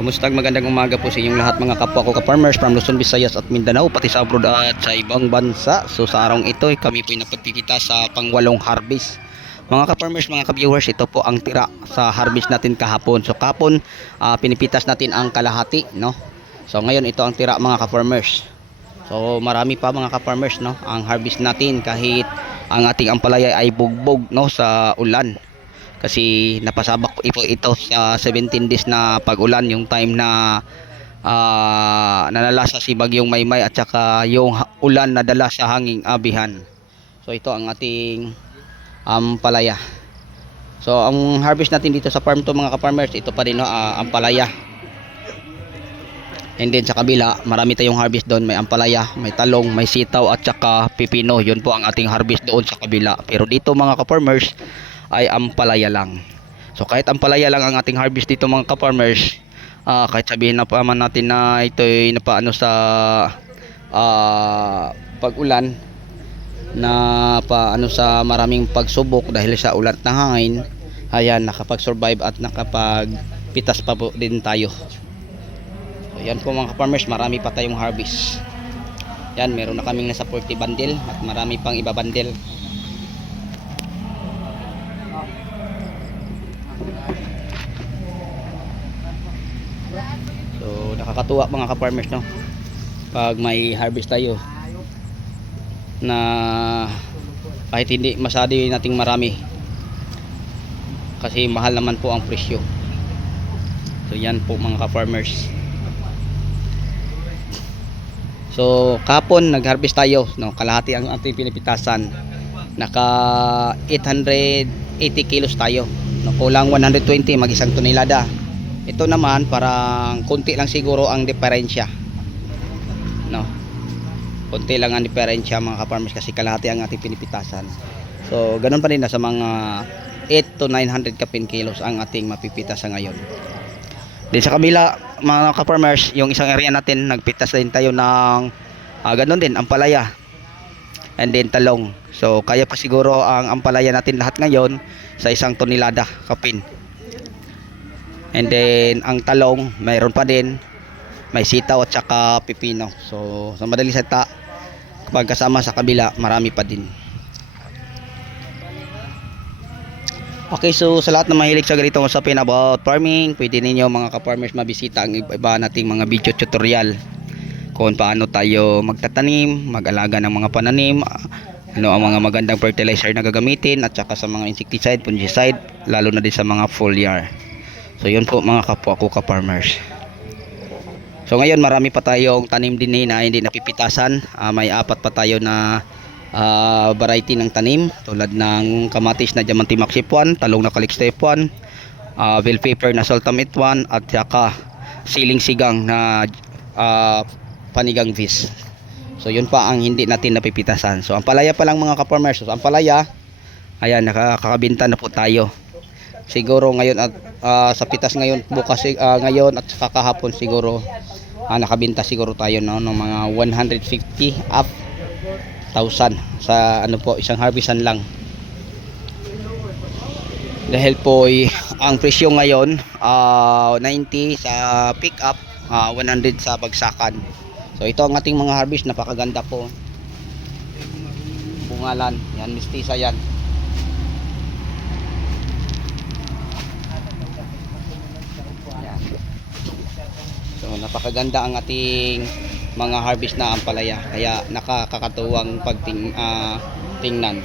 Kumusta, magandang umaga po sa inyong lahat mga kapwa ko ka-farmers from Luzon, Visayas at Mindanao, pati sa abroad at sa ibang bansa. So sa araw ito kami po ay napagpipita sa pangwalong harvest. Mga ka-farmers, mga ka-viewers, ito po ang tira sa harvest natin kahapon. So kahapon pinipitas natin ang kalahati, no? So ngayon ito ang tira mga ka-farmers. So marami pa mga ka-farmers, no, ang harvest natin kahit ang ating ampalaya ay bugbog, no, sa ulan. Kasi napasabak ko ito sa 17 days na pag-ulan, yung time na nanalasa si Bagyong Maymay at saka yung ulan na dala sa hanging abihan. So ito ang ating ampalaya. So ang harvest natin dito sa farm to mga ka-farmers, ito pa rin, no, ampalaya. And then sa kabila, marami tayong harvest doon. May ampalaya, may talong, may sitaw at saka pipino. Yun po ang ating harvest doon sa kabila. Pero dito mga ka-farmers ay ampalaya lang. So kahit ampalaya lang ang ating harvest dito mga ka-farmers, kahit sabihin na pa man natin na ito ay napaano sa pag-ulan, na paano sa maraming pagsubok dahil sa ulan at hangin, ayan, nakapag-survive at nakapagpitas pa po din tayo. So yan po mga ka-farmers, marami pa tayong harvest. Yan, meron na kaming nasa 40 bundle at marami pang iba bundle. So nakakatuwa mga ka-farmers, no, pag may harvest tayo na kahit hindi masyado nating marami, kasi mahal naman po ang presyo. So yan po mga ka-farmers. So kapon nag-harvest tayo, no, kalahati ang ating pinipitasan. Naka 880 kilos tayo, no, kulang 120 mag isang tonelada. Ito naman parang konti lang siguro ang diferensya, no, konti lang ang diferensya mga ka-farmers, kasi kalahati ang ating pinipitasan. So ganun pa rin, sa mga 8 to 900 kapin kilos ang ating mapipitasan ngayon. Din sa kabila mga ka-farmers, yung isang area natin, nagpitas din tayo ng ganun din, ampalaya and then talong. So kaya pa siguro ang ampalaya natin lahat ngayon sa isang tonelada kapin. And then ang talong mayroon pa din, may sitaw at saka pipino. So sa madaling salita, kapag kasama sa kabila, marami pa din. Okay, so sa lahat na mahilig sa ganitong usapin about farming, pwede ninyo mga ka-farmers mabisita ang iba nating mga video tutorial kung paano tayo magtatanim, mag-alaga ng mga pananim, ano ang mga magandang fertilizer na gagamitin, at saka sa mga insecticide, fungicide, lalo na din sa mga foliar. So yun po mga kapwa ko ka-farmers. So ngayon marami pa tayong tanim din na hindi napipitasan. May 4 pa tayo na variety ng tanim, tulad ng kamatis na Diamante Maxi 1, talong na Calix Step 1, bell pepper na Sultamate 1, at saka siling sigang na panigang fish. So yun pa ang hindi natin napipitasan. So ang palaya pa lang mga ka-farmers. So ang palaya, ayan, nakakabinta na po tayo. Siguro ngayon at sa pitas ngayon, bukas ngayon at saka kahapon siguro nakabenta siguro tayo, no, ng mga 150 up 1,000 sa ano po, isang harvestan lang. Dahil po ang presyo ngayon 90 sa pick up, 100 sa bagsakan. So ito ang ating mga harvest, napakaganda po. Bungalan, yan, mistisa yan. So napakaganda ang ating mga harvest na ampalaya, kaya nakakatuwang tingnan.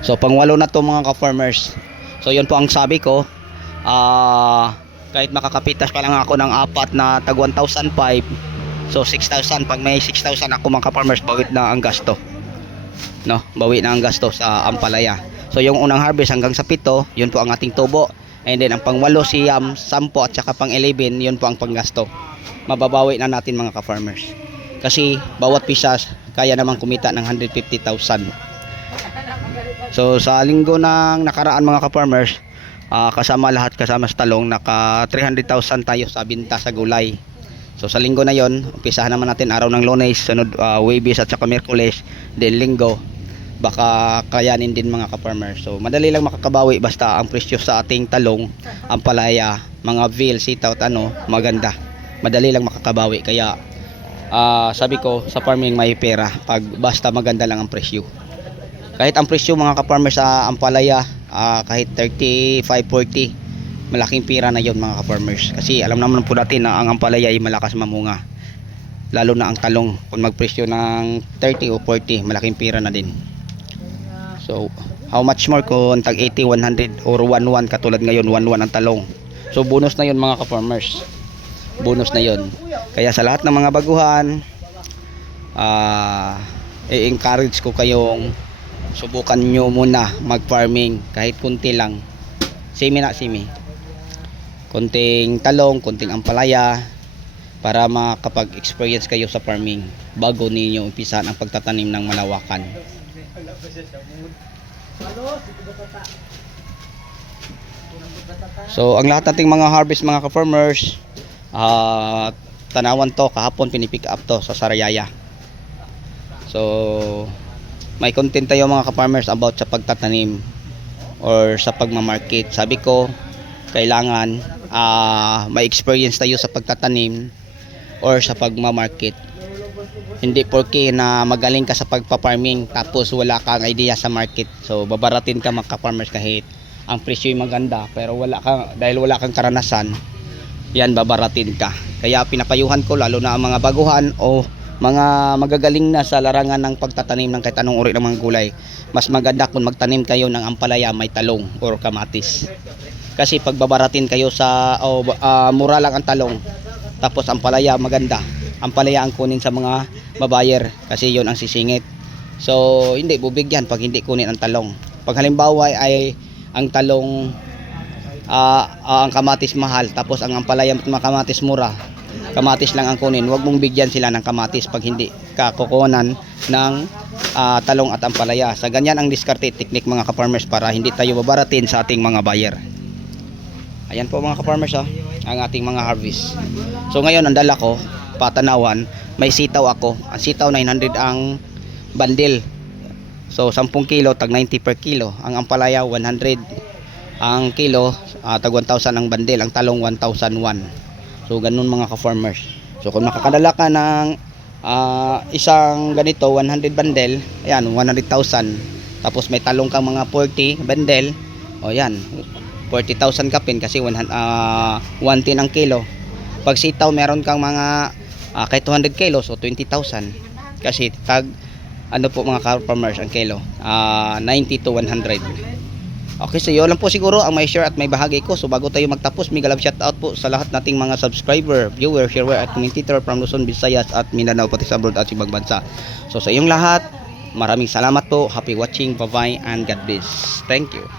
So pangwalo na to mga ka-farmers. So yun po ang sabi ko, kahit makakapitas pa lang ako ng 4 na tag 1,005, so 6,000, pag may 6,000 ako mga ka-farmers, bawit na ang gasto, no, bawi na ang gasto sa ampalaya. So yung unang harvest hanggang sa 7, yun po ang ating tubo. And then ang pang-8 siyam, 10 at saka pang-11, yun po ang panggasto. Mababawi na natin mga ka-farmers, kasi bawat pisas kaya namang kumita ng 150,000. So sa linggo ng nakaraan mga ka-farmers, kasama lahat, kasama sa talong, naka 300,000 tayo sa binta sa gulay. So sa linggo na yon, umpisahan naman natin araw ng Lunes, sunod Huwebes at saka Miyerkules, then Linggo, baka kayanin din mga ka-farmer. So madali lang makakabawi basta ang presyo sa ating talong, ampalaya, mga veal, sitaw at maganda. Madali lang makakabawi kaya sabi ko sa farming may pera pag basta maganda lang ang presyo. Kahit ang presyo mga ka-farmer sa ampalaya kahit 35, 40, malaking pera na yon mga ka-farmers. Kasi alam naman po natin na ang ampalaya ay malakas mamunga. Lalo na ang talong, kung magpresyo ng 30 o 40, malaking pera na din. So, how much more kung tag 80, 100 or 11 katulad ngayon 11 ang talong. So, bonus na 'yon mga ka-farmers. Bonus na 'yon. Kaya sa lahat ng mga baguhan, i-encourage ko kayong subukan nyo muna mag-farming kahit kunti lang. Simi. Kunting talong, kunting ampalaya para makapag-experience kayo sa farming bago ninyo umpisahan ang pagtatanim ng malawakan. So ang lahat nating mga harvest mga ka-farmers, tanawan to kahapon, pinipick up to sa Sariaya. So may content tayo mga ka-farmers about sa pagtatanim or sa pagmamarket. Sabi ko kailangan may experience tayo sa pagtatanim or sa pagmamarket. Hindi porke na magaling ka sa pagpa-farming tapos wala kang idea sa market. So babaratin ka mga ka-farmers kahit ang presyo ay maganda pero dahil wala kang karanasan, yan babaratin ka. Kaya pinapayuhan ko lalo na ang mga baguhan o mga magagaling na sa larangan ng pagtatanim ng kahit anong uri ng mga gulay. Mas maganda kung magtanim kayo ng ampalaya may talong or kamatis. Kasi pag babaratin kayo sa mura lang ang talong tapos ampalaya maganda, ampalaya ang kunin sa mga babayer kasi yon ang sisingit. So hindi bubigyan pag hindi kunin ang talong. Pag halimbawa ay ang talong ang kamatis mahal tapos ang ampalaya at kamatis mura, kamatis lang ang kunin, huwag mong bigyan sila ng kamatis pag hindi ka kukunan ng talong at ampalaya. Sa ganyan ang diskarte technique mga ka-farmers para hindi tayo babaratin sa ating mga buyer. Ayan po mga ka-farmers ang ating mga harvest. So ngayon ang dala ko patanawan, may sitaw ako. Ang sitaw 900 ang bandil. So 10 kilo tag 90 per kilo. Ang ampalaya 100 ang kilo, tag 1,000 ang bandil. Ang talong 1,001. So ganun mga ka-farmers. So kung makakadala ka ng isang ganito 100 bandel, ayan 100,000. Tapos may talong kang mga 40 bandel, o yan 40,000 kapin kasi 110 ang kilo. Pag sitaw meron kang mga kahit 200 kilos o 20,000 kasi tag po mga ka-farmers ang kilo 90 to 100. Okay, so yun lang po siguro ang may share at may bahagi ko. So bago tayo magtapos, mega love shout out po sa lahat nating mga subscriber, viewer, sharer at commentator from Luzon, Visayas at Mindanao pati sa abroad at ibang bansa. So sa iyong lahat, maraming salamat po. Happy watching. Bye bye and God bless. Thank you.